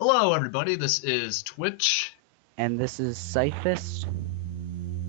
Hello, everybody. This is Twitch, And this is Cyphist.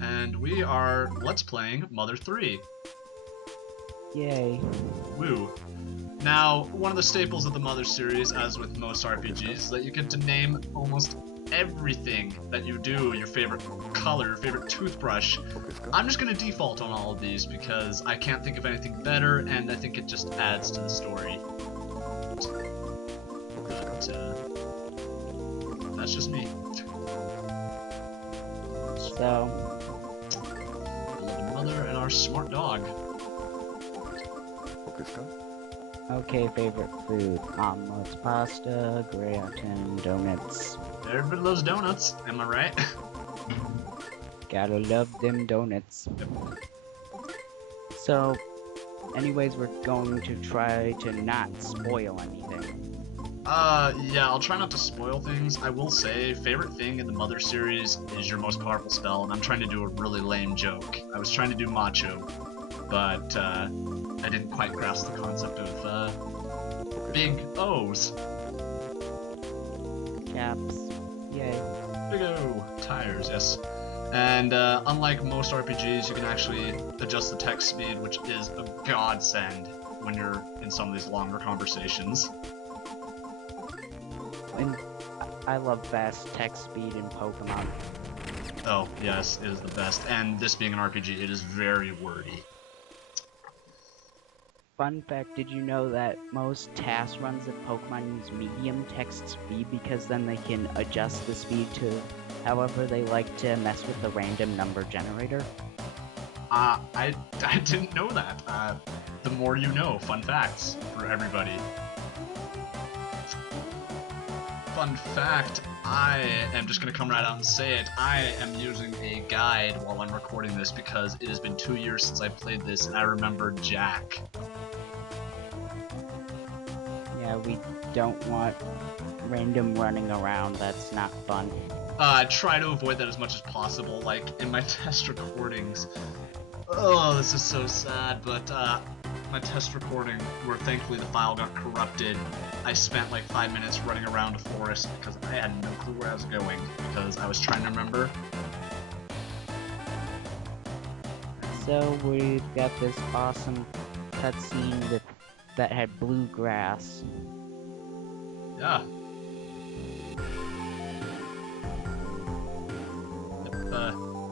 and we are Let's Playing Mother 3. Yay. Woo. Now, one of the staples of the Mother series, as with most RPGs, is that you get to name almost everything that you do, your favorite color, your favorite toothbrush. I'm just going to default on all of these because I can't think of anything better, and I think it just adds to the story. But, that's just me. So, I love the mother and our smart dog. okay, favorite food. Omelets, pasta, gratin, donuts. Everybody loves donuts, am I right? Gotta love them donuts. So, anyways, we're going to try to not spoil anything. Yeah, I'll try not to spoil things. I will say, favorite thing in the Mother series is your most powerful spell, and I'm trying to do a really lame joke. I was trying to do macho, but, I didn't quite grasp the concept of, big O's. Caps. Yay. Big O. Tires, yes. And, unlike most RPGs, you can actually adjust the text speed, which is a godsend when you're in some of these longer conversations. And I love fast text speed in Pokemon. Oh, yes, it is the best. And this being an RPG, it is very wordy. Fun fact, did you know that most task runs of Pokemon use medium text speed because then they can adjust the speed to however they like to mess with the random number generator? I didn't know that. The more you know. Fun facts for everybody. Fun fact, I am just gonna come right out and say it. I am using a guide while I'm recording this because it has been 2 years since I played this and I remember Jack. Yeah, we don't want random running around, that's not fun. I try to avoid that as much as possible, like in my test recordings. Oh, this is so sad, but my test recording, where thankfully the file got corrupted, I spent like 5 minutes running around a forest because I had no clue where I was going, because I was trying to remember. So we've got this awesome cutscene that had bluegrass. Yeah.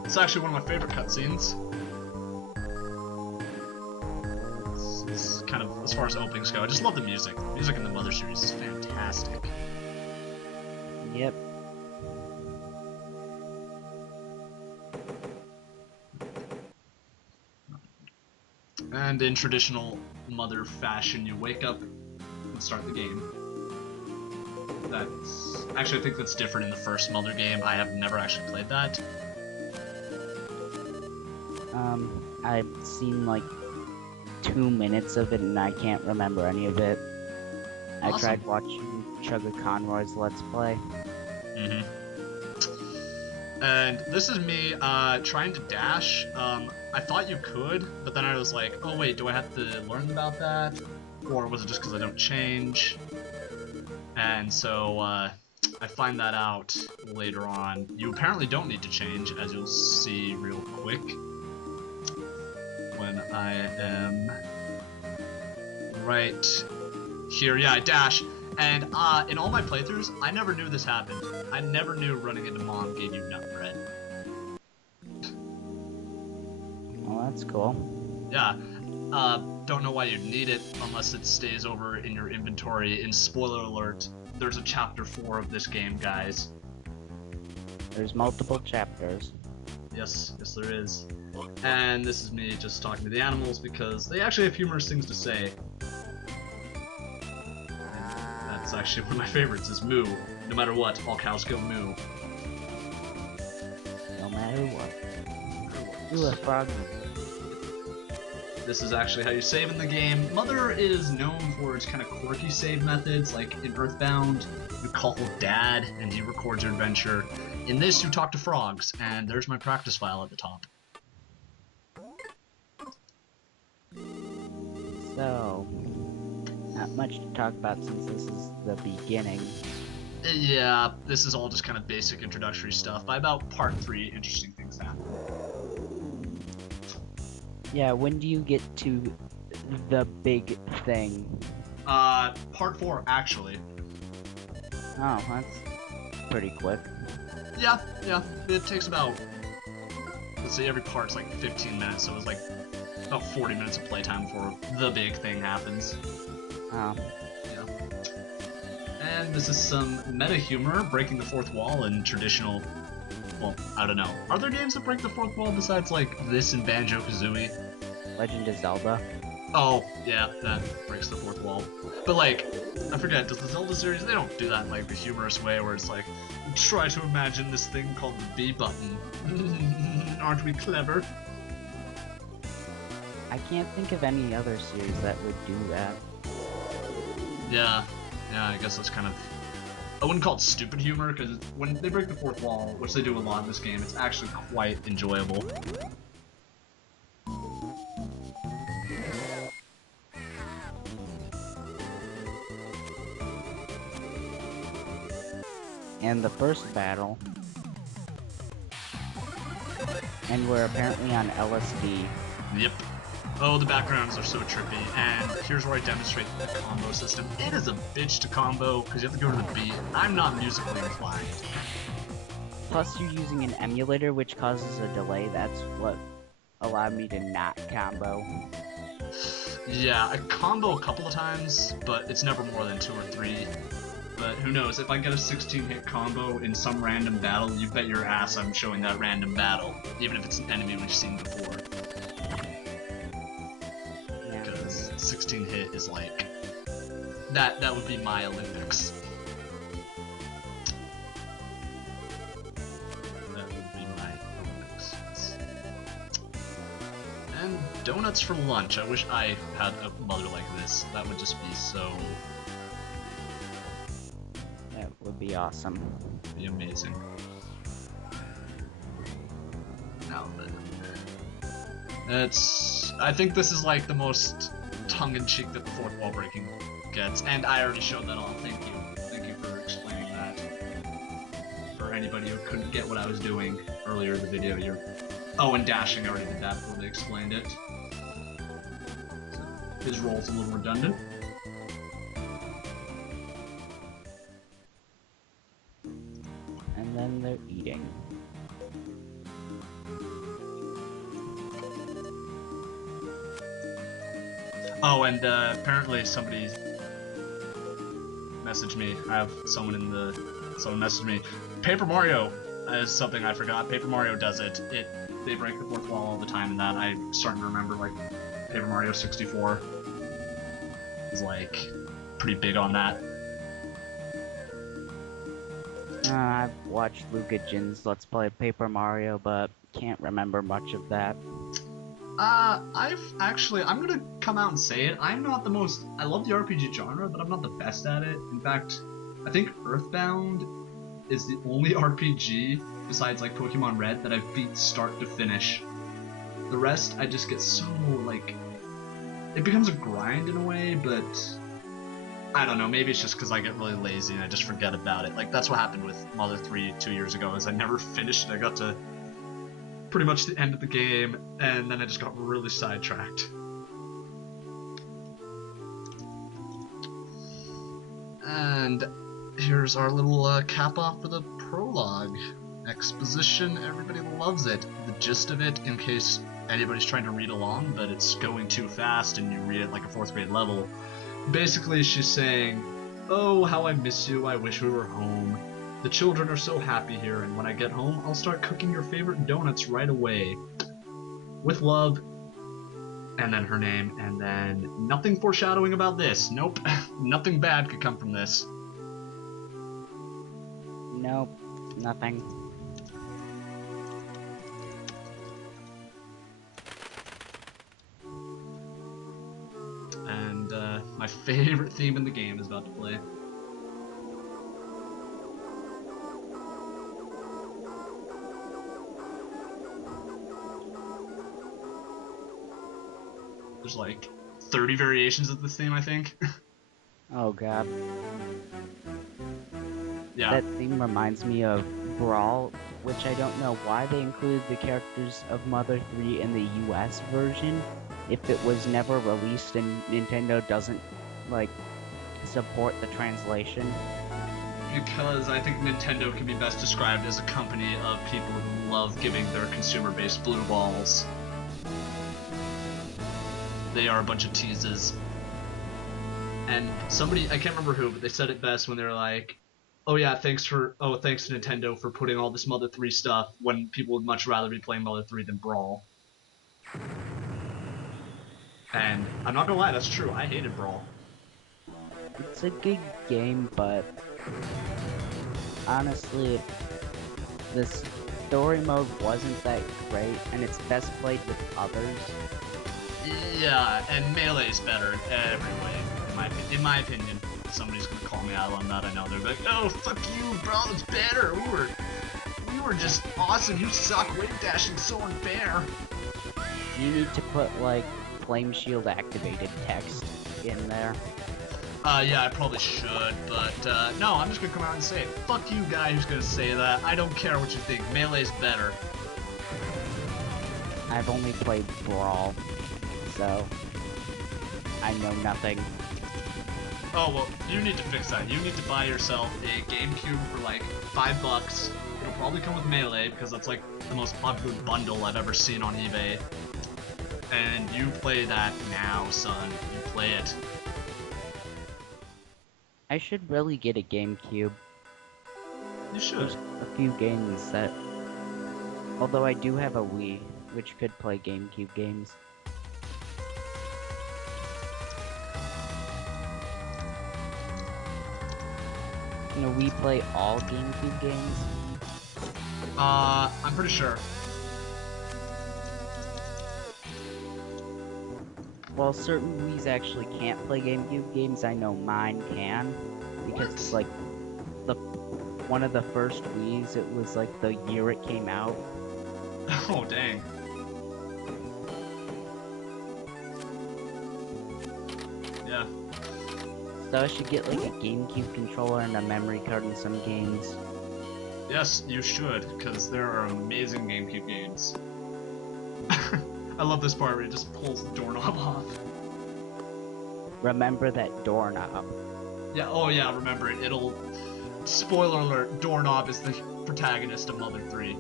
It's actually one of my favorite cutscenes. It's kind of, as far as openings go, I just love the music. The music in the Mother series is fantastic. Yep. And in traditional Mother fashion, you wake up and start the game. Actually, I think that's different in the first Mother game. I have never actually played that. I've seen like 2 minutes of it and I can't remember any of it. Awesome. I tried watching Sugar Conroy's Let's Play. And this is me trying to dash. I thought you could, but then I was like, oh wait, do I have to learn about that? Or was it just because I don't change? And so I find that out later on. You apparently don't need to change, as you'll see real quick. When I am right here. Yeah, I dash. And in all my playthroughs, I never knew this happened. I never knew running into Mom gave you nut bread. Well, that's cool. Yeah. Don't know why you'd need it unless it stays over in your inventory. And spoiler alert, there's a chapter 4 of this game, guys. There's multiple chapters. Yes, yes there is. And this is me just talking to the animals because they actually have humorous things to say. That's actually one of my favorites, is moo. No matter what, all cows go moo. No matter what. Ooh, a frog. This is actually how you save in the game. Mother is known for its kind of quirky save methods, like in Earthbound, you call Dad and he records your adventure. In this, you talk to frogs, and there's my practice file at the top. So, not much to talk about since this is the beginning. Yeah, this is all just kind of basic introductory stuff. By about part 3, interesting things happen. Yeah, when do you get to the big thing? Part 4, actually. Oh, that's pretty quick. Yeah, it takes about, let's say every part's like 15 minutes, so it's like about 40 minutes of playtime before the big thing happens. Oh. Yeah. And this is some meta humor, breaking the fourth wall in traditional, well, I don't know. Are there games that break the fourth wall besides like this and Banjo-Kazooie? Legend of Zelda. Oh, yeah, that breaks the fourth wall. But like, I forget, does the Zelda series, they don't do that in like the humorous way where it's like, try to imagine this thing called the B button. Aren't we clever? I can't think of any other series that would do that. Yeah, I guess that's kind of, I wouldn't call it stupid humor, because when they break the fourth wall, which they do a lot in this game, it's actually quite enjoyable. And the first battle, and we're apparently on LSD. Yep. Oh, the backgrounds are so trippy, and here's where I demonstrate the combo system. It is a bitch to combo, because you have to go to the beat. I'm not musically inclined. Plus you're using an emulator which causes a delay. That's what allowed me to not combo. Yeah, I combo a couple of times, but it's never more than 2 or 3. But who knows, if I get a 16-hit combo in some random battle, you bet your ass I'm showing that random battle, even if it's an enemy we've seen before. Yeah. Because 16-hit is like, that would be my Olympics. That would be my Olympics. Yes. And donuts for lunch. I wish I had a mother like this. That would just be so... That would be awesome. be amazing. Now then. I think this is like the most tongue-in-cheek that the fourth wall breaking gets, and I already showed that off. Thank you. Thank you for explaining that. For anybody who couldn't get what I was doing earlier in the video, oh, and dashing, I already did that before they explained it. So, his role's a little redundant. And then they're eating. Oh, and apparently somebody messaged me. I have someone someone messaged me. Paper Mario is something I forgot. Paper Mario does it. They break the fourth wall all the time, and that I'm starting to remember. Like Paper Mario 64 is like pretty big on that. I've watched Luca Jin's Let's Play Paper Mario, but can't remember much of that. I'm gonna come out and say it, I love the RPG genre, but I'm not the best at it. In fact, I think Earthbound is the only RPG, besides like Pokemon Red, that I've beat start to finish. The rest, I just get so, like, it becomes a grind in a way, but I don't know, maybe it's just because I get really lazy and I just forget about it. Like, that's what happened with Mother 3 2 years ago, is I never finished it. I got to pretty much the end of the game, and then I just got really sidetracked. And here's our little cap off for the prologue. Exposition, everybody loves it. The gist of it, in case anybody's trying to read along, but it's going too fast and you read it like a 4th grade level. Basically, she's saying, "Oh, how I miss you, I wish we were home. The children are so happy here, and when I get home, I'll start cooking your favorite donuts right away. With love," and then her name, and then nothing foreshadowing about this. Nope, nothing bad could come from this. Nope, nothing. And my favorite theme in the game is about to play. There's like 30 variations of this theme, I think. Oh god. Yeah. That theme reminds me of Brawl, which I don't know why they included the characters of Mother 3 in the US version if it was never released and Nintendo doesn't, like, support the translation. Because I think Nintendo can be best described as a company of people who love giving their consumer base blue balls. They are a bunch of teases. And somebody, I can't remember who, but they said it best when they were like, "Oh yeah, thanks to Nintendo for putting all this Mother 3 stuff when people would much rather be playing Mother 3 than Brawl." And I'm not gonna lie, that's true. I hated Brawl. It's a good game, but honestly, the story mode wasn't that great, and it's best played with others. Yeah, and Melee's better in every way, in my opinion. Somebody's gonna call me out on that, I know. They're like, "Oh, fuck you, bro, it's better. We were just awesome. You suck. Wave dashing so unfair." You need to put, like, Flame Shield activated text in there. Yeah, I probably should, but no, I'm just gonna come out and say it. Fuck you, guy who's gonna say that. I don't care what you think. Melee's better. I've only played Brawl, so I know nothing. Oh, well, you need to fix that. You need to buy yourself a GameCube for like $5. It'll probably come with Melee, because that's like the most popular bundle I've ever seen on eBay. And you play that now, son. You play it. I should really get a GameCube. You should. There's a few games that... Although I do have a Wii, which could play GameCube games. Can a Wii play all GameCube games? I'm pretty sure. Well, certain Wiis actually can't play GameCube games. I know mine can, because it's like one of the first Wiis. It was like the year it came out. Oh, dang. Yeah. So I should get like a GameCube controller and a memory card in some games. Yes, you should, because there are amazing GameCube games. I love this part where it just pulls the doorknob off. Remember that doorknob. Yeah, oh yeah, remember it. It'll... Spoiler alert, doorknob is the protagonist of Mother 3.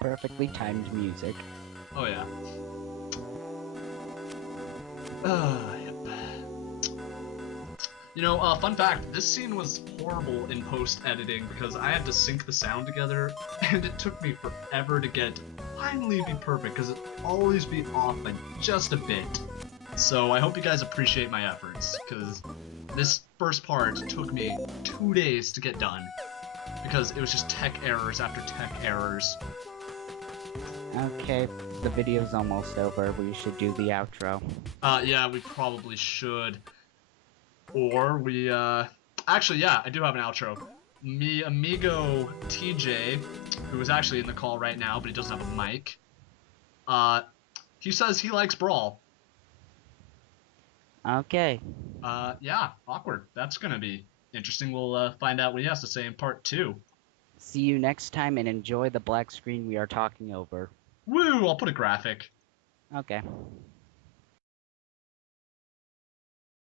Perfectly timed music. Oh yeah. Yep. You know, fun fact, this scene was horrible in post-editing because I had to sync the sound together, and it took me forever to get finally be perfect, because it always be off by just a bit. So I hope you guys appreciate my efforts, because this first part took me 2 days to get done, because it was just tech errors after tech errors. Okay, the video's almost over. We should do the outro. Yeah, we probably should. Or we, actually, yeah, I do have an outro. Mi amigo TJ, who is actually in the call right now, but he doesn't have a mic, he says he likes Brawl. Okay. Yeah, awkward. That's gonna be interesting. We'll, find out what he has to say in part 2. See you next time and enjoy the black screen we are talking over. Woo! I'll put a graphic. Okay.